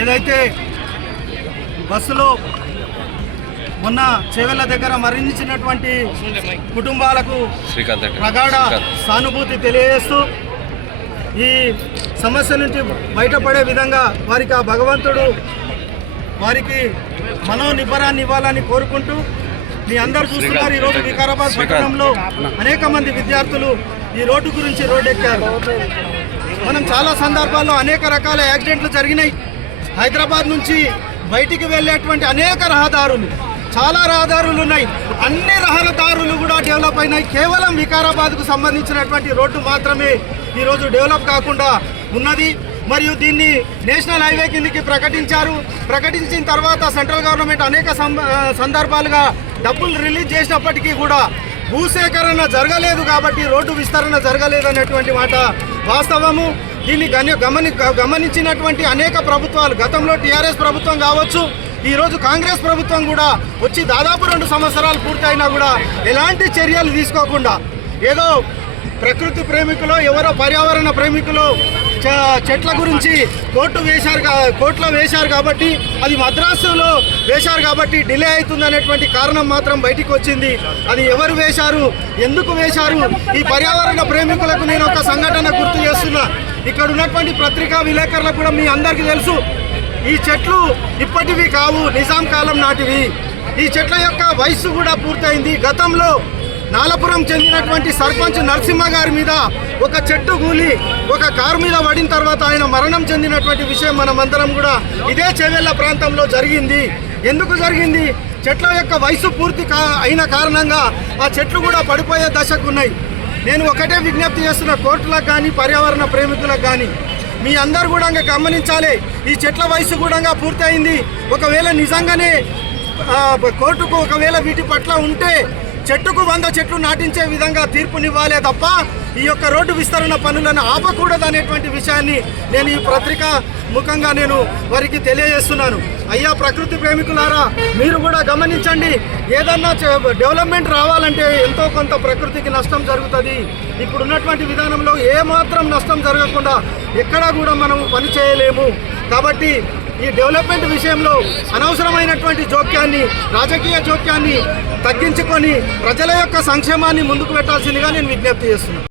ఏదైతే బస్సులో మొన్న చేవెళ్ళ దగ్గర మరణించినటువంటి కుటుంబాలకు ప్రగాఢ. సానుభూతి తెలియజేస్తూ ఈ సమస్య నుంచి బయటపడే విధంగా వారికి ఆ భగవంతుడు వారికి మనోనిబ్బరాన్ని ఇవ్వాలని కోరుకుంటూ మీ అందరు చూస్తున్నారు ఈరోజు వికారాబాద్. పట్టణంలో అనేక మంది విద్యార్థులు ఈ రోడ్డు గురించి రోడ్డెక్కారు మనం చాలా సందర్భాల్లో అనేక రకాల యాక్సిడెంట్లు జరిగినాయి హైదరాబాద్ నుంచి బయటికి వెళ్ళేటువంటి అనేక రహదారులు చాలా రహదారులు ఉన్నాయి. అన్ని రహదారులు కూడా డెవలప్ అయినాయి. కేవలం వికారాబాద్కు సంబంధించినటువంటి రోడ్డు మాత్రమే ఈరోజు డెవలప్ కాకుండా ఉన్నది. మరియు దీన్ని నేషనల్ హైవే కిందకి ప్రకటించారు. ప్రకటించిన తర్వాత సెంట్రల్ గవర్నమెంట్ అనేక సందర్భాలుగా డబ్బులు రిలీజ్ చేసినప్పటికీ కూడా భూసేకరణ జరగలేదు కాబట్టి రోడ్డు విస్తరణ జరగలేదు అనేటువంటి మాట వాస్తవము. దీన్ని గమని గమనించినటువంటి అనేక ప్రభుత్వాలు గతంలో టీఆర్ఎస్ ప్రభుత్వం కావచ్చు ఈరోజు కాంగ్రెస్ ప్రభుత్వం కూడా వచ్చి దాదాపు రెండు సంవత్సరాలు పూర్తయినా కూడా ఎలాంటి చర్యలు తీసుకోకుండా ఏదో ప్రకృతి ప్రేమికులు ఎవరో పర్యావరణ ప్రేమికులు చెట్ల గురించి కోర్టు వేశారు కా- కోర్టులో వేశారు కాబట్టి అది మద్రాసులో వేశారు కాబట్టి డిలే అవుతుంది అనేటువంటి కారణం మాత్రం బయటికి వచ్చింది. అది ఎవరు వేశారు? ఎందుకు వేశారు? ఈ పర్యావరణ ప్రేమికులకు నేను ఒక సంఘటన గుర్తు చేస్తున్నా. ఇక్కడ ఉన్నటువంటి పత్రికా విలేకరులకు కూడా మీ అందరికీ తెలుసు. ఈ చెట్లు ఇప్పటివి కావు నిజాం కాలం నాటివి. ఈ చెట్ల యొక్క వయస్సు కూడా పూర్తయింది. గతంలో నాలపురం చెందినటువంటి సర్పంచ్ నరసింహ గారి మీద ఒక చెట్టు కూలి ఒక కారు మీద పడిన తర్వాత ఆయన మరణం చెందినటువంటి విషయం మనమందరం కూడా ఇదే చెవెళ్ళ ప్రాంతంలో జరిగింది. ఎందుకు జరిగింది? చెట్ల యొక్క వయసు పూర్తి కా అయిన కారణంగా ఆ చెట్లు కూడా పడిపోయే దశకు ఉన్నాయి. నేను ఒకటే విజ్ఞప్తి చేస్తున్న కోర్టులకు కానీ పర్యావరణ ప్రేమికులకు కానీ మీ అందరు కూడా ఇంకా గమనించాలి. ఈ చెట్ల వయసు కూడా పూర్తయింది. ఒకవేళ నిజంగానే కోర్టుకు ఒకవేళ వీటి పట్ల ఉంటే చెట్టుకు వంద చెట్లు నాటించే విధంగా తీర్పునివ్వాలే తప్ప ఈ యొక్క రోడ్డు విస్తరణ పనులను ఆపకూడదు అనేటువంటి విషయాన్ని నేను ఈ పత్రిక ముఖంగా నేను వారికి తెలియజేస్తున్నాను. అయ్యా ప్రకృతి ప్రేమికులారా మీరు కూడా గమనించండి. ఏదన్నా డెవలప్మెంట్ రావాలంటే ఎంతో కొంత ప్రకృతికి నష్టం జరుగుతుంది. ఇప్పుడు ఉన్నటువంటి విధానంలో ఏమాత్రం నష్టం జరగకుండా ఎక్కడా కూడా మనం పని చేయలేము. కాబట్టి ఈ డెవలప్మెంట్ విషయంలో అనవసరమైనటువంటి జోక్యాన్ని రాజకీయ జోక్యాన్ని తగ్గించుకొని ప్రజల యొక్క సంక్షేమాన్ని ముందుకు పెట్టాల్సిందిగా నేను విజ్ఞప్తి చేస్తున్నాను.